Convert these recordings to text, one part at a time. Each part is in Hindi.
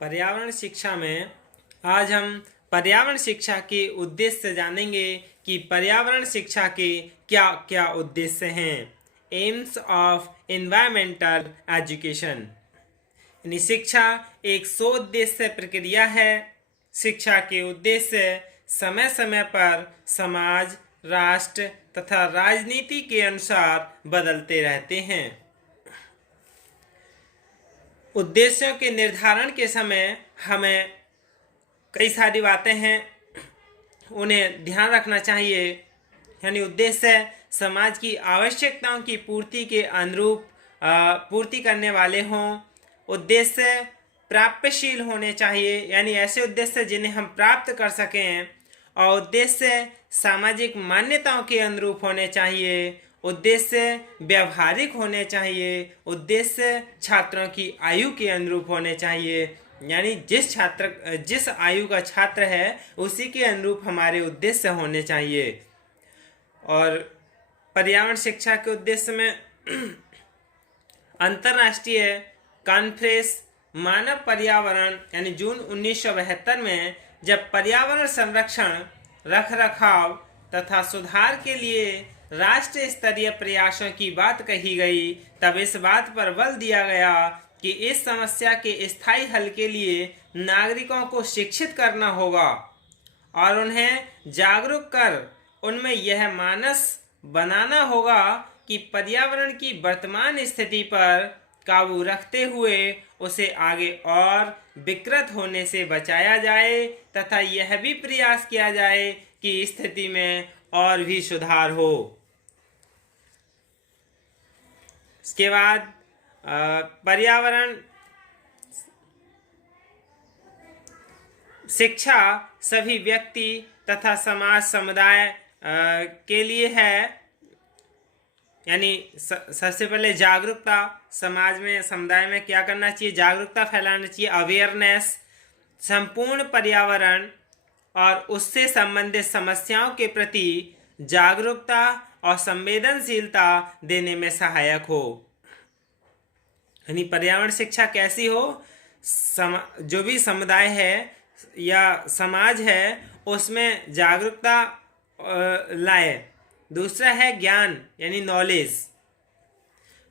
पर्यावरण शिक्षा में आज हम पर्यावरण शिक्षा के उद्देश्य जानेंगे कि पर्यावरण शिक्षा के क्या क्या उद्देश्य हैं। एम्स ऑफ एनवायरमेंटल एजुकेशन यानी शिक्षा एक सोउद्देश्य प्रक्रिया है। शिक्षा के उद्देश्य समय समय पर समाज, राष्ट्र तथा राजनीति के अनुसार बदलते रहते हैं। उद्देश्यों के निर्धारण के समय हमें कई सारी बातें हैं, उन्हें ध्यान रखना चाहिए। यानी उद्देश्य समाज की आवश्यकताओं की पूर्ति के अनुरूप पूर्ति करने वाले हों। उद्देश्य प्राप्यशील होने चाहिए, यानी ऐसे उद्देश्य जिन्हें हम प्राप्त कर सकें। और उद्देश्य सामाजिक मान्यताओं के अनुरूप होने चाहिए। उद्देश्य व्यवहारिक होने चाहिए। उद्देश्य छात्रों की आयु के अनुरूप होने चाहिए, यानी जिस आयु का छात्र है उसी के अनुरूप हमारे उद्देश्य होने चाहिए। और पर्यावरण शिक्षा के उद्देश्य में अंतर्राष्ट्रीय कॉन्फ्रेंस मानव पर्यावरण यानी जून 1972 में जब पर्यावरण संरक्षण, रखरखाव तथा सुधार के लिए राष्ट्र स्तरीय प्रयासों की बात कही गई, तब इस बात पर बल दिया गया कि इस समस्या के स्थायी हल के लिए नागरिकों को शिक्षित करना होगा और उन्हें जागरूक कर उनमें यह मानस बनाना होगा कि पर्यावरण की वर्तमान स्थिति पर काबू रखते हुए उसे आगे और विकृत होने से बचाया जाए तथा यह भी प्रयास किया जाए कि स्थिति में और भी सुधार हो। इसके बाद पर्यावरण शिक्षा सभी व्यक्ति तथा समाज समुदाय के लिए है। यानी सबसे पहले जागरूकता, समाज में समुदाय में क्या करना चाहिए, जागरूकता फैलाना चाहिए, अवेयरनेस। संपूर्ण पर्यावरण और उससे संबंधित समस्याओं के प्रति जागरूकता और संवेदनशीलता देने में सहायक हो। यानी पर्यावरण शिक्षा कैसी हो, जो भी समुदाय है या समाज है उसमें जागरूकता लाए। दूसरा है ज्ञान यानी नॉलेज।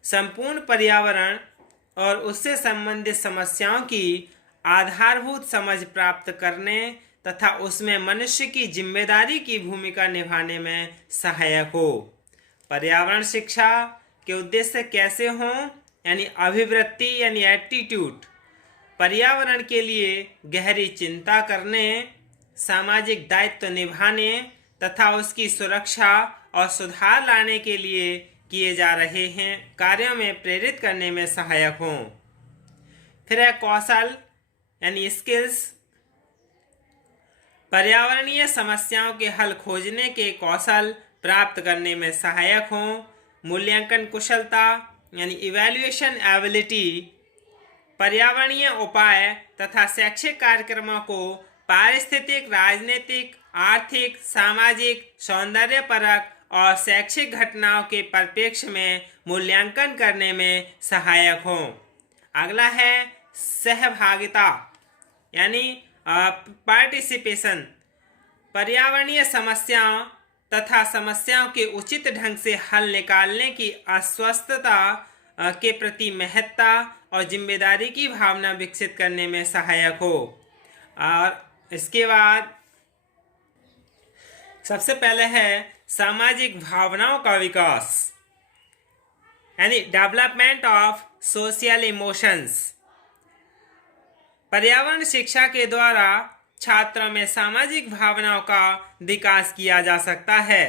संपूर्ण पर्यावरण और उससे संबंधित समस्याओं की आधारभूत समझ प्राप्त करने तथा उसमें मनुष्य की जिम्मेदारी की भूमिका निभाने में सहायक हो। पर्यावरण शिक्षा के उद्देश्य कैसे हों, यानी अभिवृत्ति यानी एटीट्यूड, पर्यावरण के लिए गहरी चिंता करने, सामाजिक दायित्व निभाने तथा उसकी सुरक्षा और सुधार लाने के लिए किए जा रहे हैं कार्यों में प्रेरित करने में सहायक हों। फिर है कौशल यानी स्किल्स, पर्यावरणीय समस्याओं के हल खोजने के कौशल प्राप्त करने में सहायक हों। मूल्यांकन कुशलता यानी इवैल्यूएशन एबिलिटी, पर्यावरणीय उपाय तथा शैक्षिक कार्यक्रमों को पारिस्थितिक, राजनीतिक, आर्थिक, सामाजिक, सौंदर्यपरक और शैक्षिक घटनाओं के परिप्रेक्ष्य में मूल्यांकन करने में सहायक हों। अगला है सहभागिता यानी पार्टिसिपेशन, पर्यावरणीय समस्याओं तथा समस्याओं के उचित ढंग से हल निकालने की आश्वस्तता के प्रति महत्ता और जिम्मेदारी की भावना विकसित करने में सहायक हो। और इसके बाद सबसे पहले है सामाजिक भावनाओं का विकास यानी डेवलपमेंट ऑफ सोशल इमोशंस। पर्यावरण शिक्षा के द्वारा छात्रों में सामाजिक भावनाओं का विकास किया जा सकता है।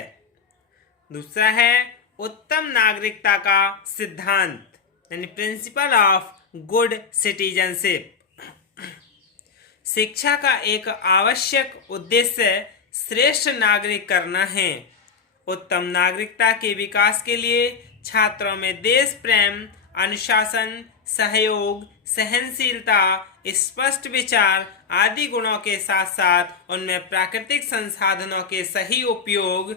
दूसरा है उत्तम नागरिकता का सिद्धांत यानी प्रिंसिपल ऑफ गुड सिटीजनशिप। शिक्षा का एक आवश्यक उद्देश्य श्रेष्ठ नागरिक करना है। उत्तम नागरिकता के विकास के लिए छात्रों में देश प्रेम, अनुशासन, सहयोग, सहनशीलता, स्पष्ट विचार आदि गुणों के साथ साथ उनमें प्राकृतिक संसाधनों के सही उपयोग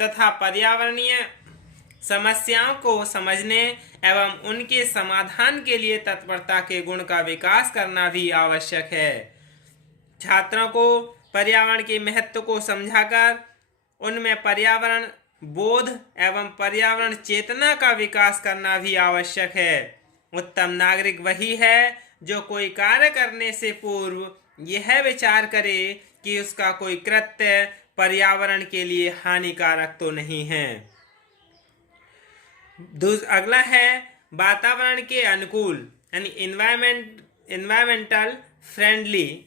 तथा पर्यावरणीय समस्याओं को समझने एवं उनके समाधान के लिए तत्परता के गुण का विकास करना भी आवश्यक है। छात्रों को पर्यावरण के महत्व को समझाकर उनमें पर्यावरण बोध एवं पर्यावरण चेतना का विकास करना भी आवश्यक है। उत्तम नागरिक वही है जो कोई कार्य करने से पूर्व यह विचार करे कि उसका कोई कृत्य पर्यावरण के लिए हानिकारक तो नहीं है। अगला है वातावरण के अनुकूल यानी इन्वायरमेंटल फ्रेंडली।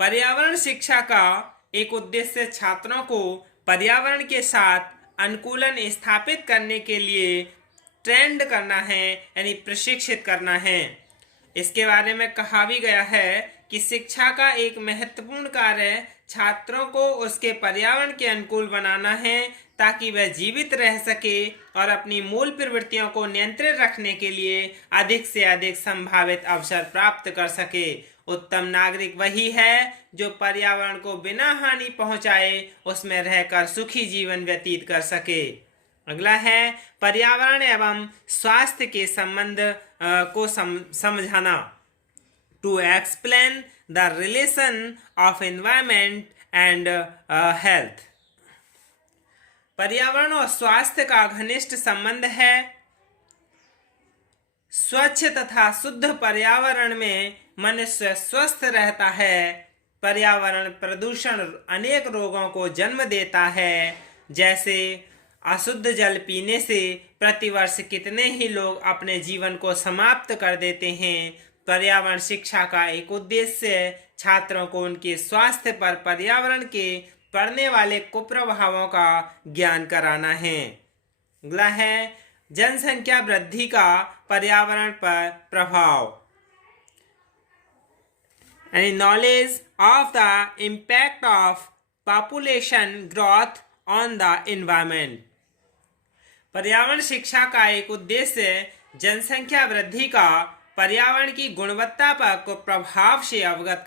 पर्यावरण शिक्षा का एक उद्देश्य छात्रों को पर्यावरण के साथ अनुकूलन स्थापित करने के लिए ट्रेंड करना है यानी प्रशिक्षित करना है। इसके बारे में कहा भी गया है कि शिक्षा का एक महत्वपूर्ण कार्य छात्रों को उसके पर्यावरण के अनुकूल बनाना है ताकि वह जीवित रह सके और अपनी मूल प्रवृत्तियों को नियंत्रित रखने के लिए अधिक से अधिक संभावित अवसर प्राप्त कर सके। उत्तम नागरिक वही है जो पर्यावरण को बिना हानि पहुंचाए उसमें रहकर सुखी जीवन व्यतीत कर सके। अगला है पर्यावरण एवं स्वास्थ्य के संबंध को समझाना। To explain the relation of environment and health. पर्यावरण और स्वास्थ्य का घनिष्ठ संबंध है। स्वच्छ तथा शुद्ध पर्यावरण में मनुष्य स्वस्थ रहता है। पर्यावरण प्रदूषण अनेक रोगों को जन्म देता है, जैसे अशुद्ध जल पीने से प्रतिवर्ष कितने ही लोग अपने जीवन को समाप्त कर देते हैं। पर्यावरण शिक्षा का एक उद्देश्य छात्रों को उनके स्वास्थ्य पर पर्यावरण के पड़ने वाले कुप्रभावों का ज्ञान कराना है। अगला है जनसंख्या वृद्धि का पर्यावरण पर प्रभाव यानी knowledge of the impact of population growth on the environment. पर्यावरण शिक्षा का एक उद्देश्य जनसंख्या वृद्धि का पर्यावरण की गुणवत्ता पर कुप्रभाव से अवगत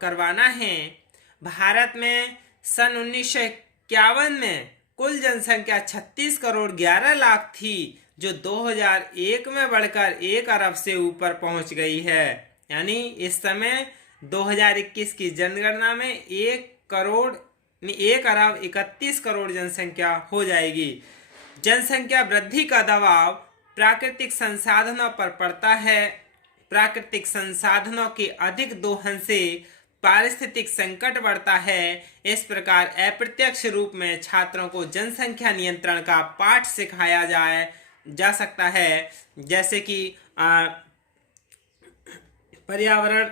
करवाना है। भारत में सन 1951 में कुल जनसंख्या 36 करोड़ 11 लाख थी, जो 2001 में बढ़कर 1 अरब से ऊपर पहुंच गई है। यानी इस समय 2021 की जनगणना में 1 अरब 31 करोड़ जनसंख्या हो जाएगी। जनसंख्या वृद्धि का दबाव प्राकृतिक संसाधनों पर पड़ता है। प्राकृतिक संसाधनों के अधिक दोहन से पारिस्थितिक संकट बढ़ता है। इस प्रकार अप्रत्यक्ष रूप में छात्रों को जनसंख्या नियंत्रण का पाठ सिखाया जा सकता है, जैसे कि पर्यावरण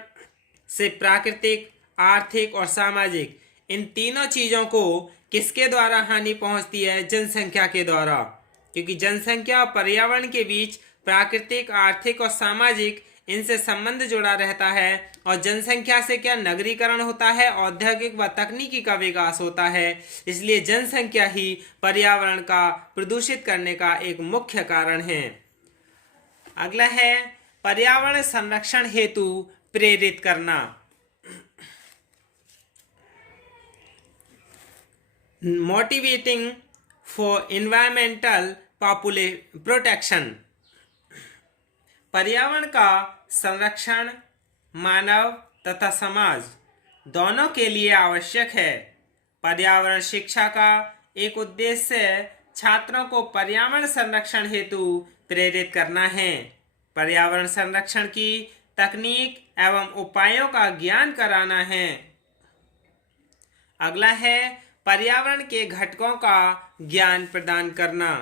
से प्राकृतिक, आर्थिक और सामाजिक इन तीनों चीजों को किसके द्वारा हानि पहुंचती है? जनसंख्या के द्वारा, क्योंकि जनसंख्या और पर्यावरण के बीच प्राकृतिक, आर्थिक और सामाजिक इनसे संबंध जुड़ा रहता है। और जनसंख्या से क्या नगरीकरण होता है, औद्योगिक व तकनीकी का विकास होता है। इसलिए जनसंख्या ही पर्यावरण का प्रदूषित करने का एक मुख्य कारण है। अगला है पर्यावरण संरक्षण हेतु प्रेरित करना। Motivating for environmental protection. पर्यावरण का संरक्षण मानव तथा समाज दोनों के लिए आवश्यक है। पर्यावरण शिक्षा का एक उद्देश्य छात्रों को पर्यावरण संरक्षण हेतु प्रेरित करना है। पर्यावरण संरक्षण की तकनीक एवं उपायों का ज्ञान कराना है। अगला है पर्यावरण के घटकों का ज्ञान प्रदान करना।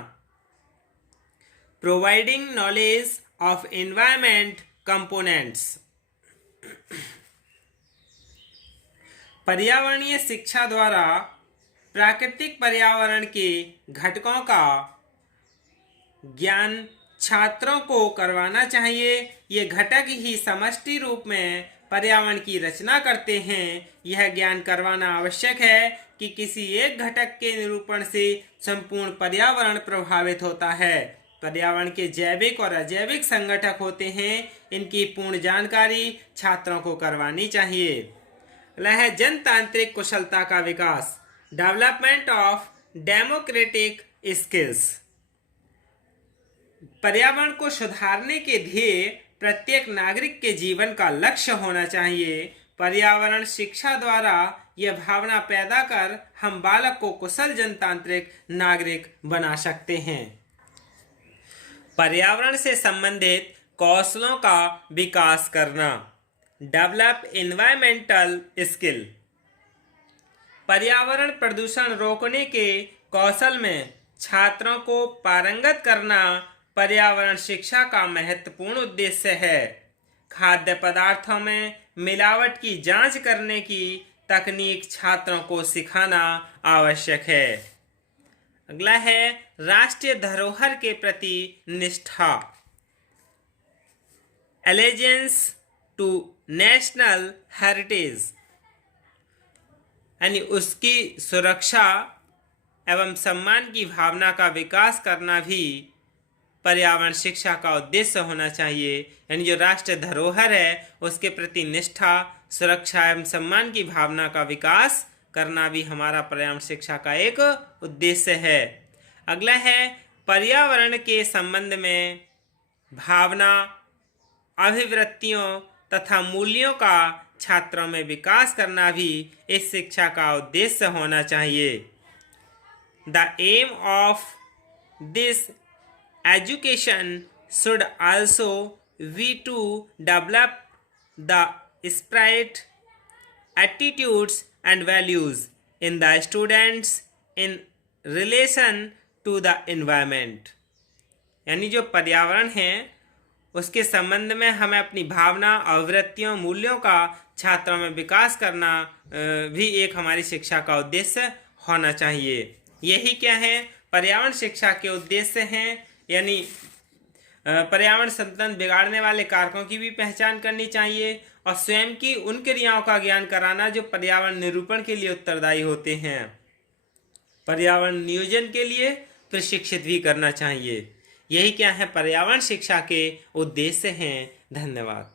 Providing knowledge of environment components. पर्यावरणीय शिक्षा द्वारा प्राकृतिक पर्यावरण के घटकों का ज्ञान छात्रों को करवाना चाहिए। ये घटक ही समष्टि रूप में पर्यावरण की रचना करते हैं। यह ज्ञान करवाना आवश्यक है कि किसी एक घटक के निरूपण से संपूर्ण पर्यावरण प्रभावित होता है। पर्यावरण के जैविक और अजैविक संगठक होते हैं। इनकी पूर्ण जानकारी छात्रों को करवानी चाहिए। यह है जनतांत्रिक कुशलता का विकास। Development of democratic skills. पर्यावरण को सुधारने के ध्येय प्रत्येक नागरिक के जीवन का लक्ष्य होना चाहिए। पर्यावरण शिक्षा द्वारा यह भावना पैदा कर हम बालक को कुशल जनतांत्रिक नागरिक बना सकते हैं। पर्यावरण से संबंधित कौशलों का विकास करना, डेवलप एनवायरमेंटल स्किल। पर्यावरण प्रदूषण रोकने के कौशल में छात्रों को पारंगत करना पर्यावरण शिक्षा का महत्वपूर्ण उद्देश्य है। खाद्य पदार्थों में मिलावट की जांच करने की तकनीक छात्रों को सिखाना आवश्यक है। अगला है राष्ट्रीय धरोहर के प्रति निष्ठा, एलिजेंस टू नेशनल हेरिटेज, यानी उसकी सुरक्षा एवं सम्मान की भावना का विकास करना भी पर्यावरण शिक्षा का उद्देश्य होना चाहिए। यानी जो राष्ट्रीय धरोहर है उसके प्रति निष्ठा, सुरक्षा एवं सम्मान की भावना का विकास करना भी हमारा पर्यावरण शिक्षा का एक उद्देश्य है। अगला है पर्यावरण के संबंध में भावना, अभिवृत्तियों तथा मूल्यों का छात्रों में विकास करना भी इस शिक्षा का उद्देश्य होना चाहिए। The aim of this education should also be to develop the spirit, attitudes and values in the students in relation to the environment। यानी जो पर्यावरण है उसके संबंध में हमें अपनी भावना, अभिवृत्तियों, मूल्यों का छात्रों में विकास करना भी एक हमारी शिक्षा का उद्देश्य होना चाहिए। यही क्या है पर्यावरण शिक्षा के उद्देश्य हैं। यानी पर्यावरण संतुलन बिगाड़ने वाले कारकों की भी पहचान करनी चाहिए और स्वयं की उन क्रियाओं का ज्ञान कराना जो पर्यावरण निरूपण के लिए उत्तरदायी होते हैं। पर्यावरण नियोजन के लिए प्रशिक्षित भी करना चाहिए। यही क्या है पर्यावरण शिक्षा के उद्देश्य हैं। धन्यवाद।